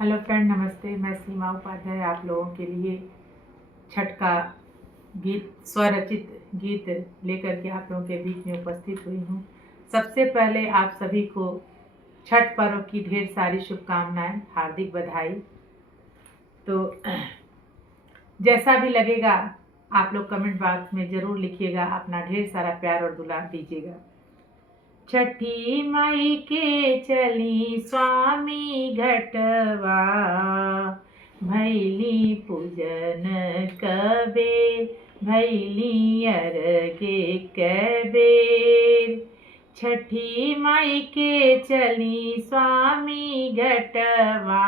Hello friend, नमस्ते। मैं सीमा उपाध्याय आप लोगों के लिए छठ का गीत, स्वरचित गीत लेकर के आप लोगों के बीच में उपस्थित हुई हूँ। सबसे पहले आप सभी को छठ पर्व की ढेर सारी शुभकामनाएं, हार्दिक बधाई। तो जैसा भी लगेगा आप लोग कमेंट बॉक्स में ज़रूर लिखिएगा, अपना ढेर सारा प्यार और दुलार दीजिएगा। छठी माई के चली स्वामी घटवा, भैली पूजन कबेर, भैली अरगे कबेर। छठी माई के चली स्वामी घटवा,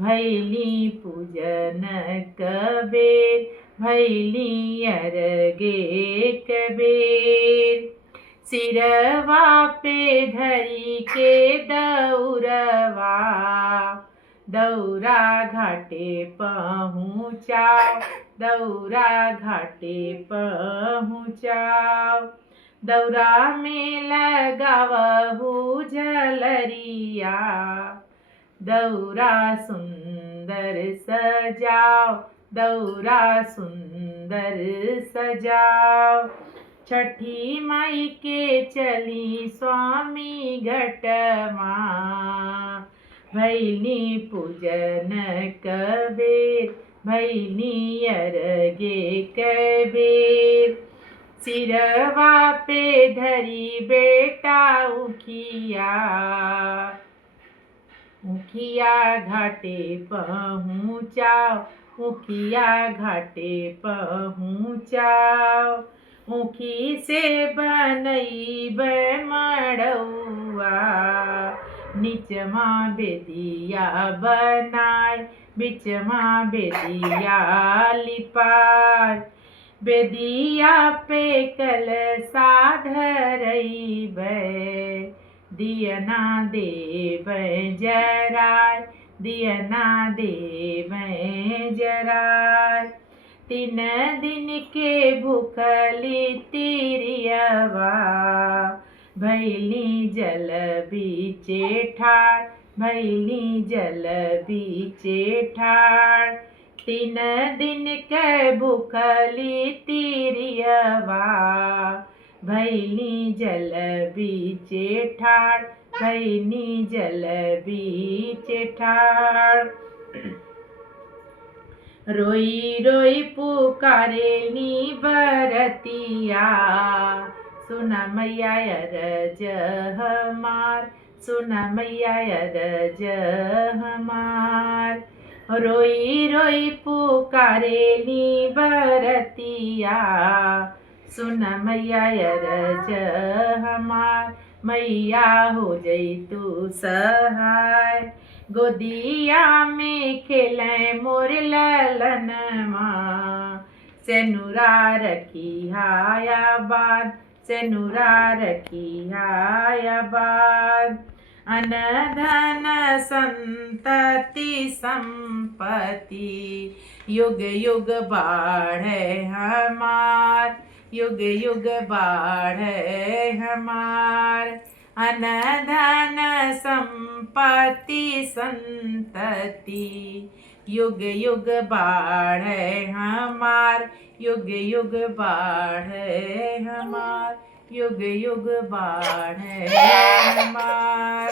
भैली पूजन कबेर, भैली अरगे कबेर। सिरवा पे धरी के दौरवा, दौरा घाटे पहुँचाओ, दौरा घाटे पहुँचाओ। दौरा में लगावहु झलरिया, दौरा सुंदर सजाओ, दौरा सुंदर सजाओ। छठी माई के चली स्वामी घटवा, भैली पूजन कबेर, भैली अरगे कबेर। सिरवा पे धरी बेटा उखिया, उखिया घाटे पहुँचाओ, उखिया घाटे पहुँचाओ। ऊखी से बनई मड़ौआ, निचमा बेदिया बनाय, बिचमा बेदिया लिपाय। बेदिया पे कलशा धरइबै, दियना देबै जराय, दियना देबै जराय। 3 दिन के भूखली तिरियवा, भैली जल बीचे ठाड़, भैली जल बीचे ठाड़। 3 दिन के भूखली तिरियवा, भैली जल बीचे ठाड़, भैली जल बीचे ठाड़। रोई रोई पुकारेली बरतिया, सुना मैया अरज हमार, सुना मैया अरज हमार। रोई रोई पुकारेली बरतिया, सुना मैया अरज हमार। मैया हो जई तू सहाय, गोदिया में खेले मोर ललनमा। सेनुरा रखी हाया बाद, सेनुरा रखी हाया बाद। अन धन संतति संपत्ति, युग युग बाढ़े हमार, युग युग बाढ़े हमार। अन धन संपत्ति संतति, युग युग बाढ़े हमार, युग युग बाढ़े हमार, युग युग बाढ़े हमार।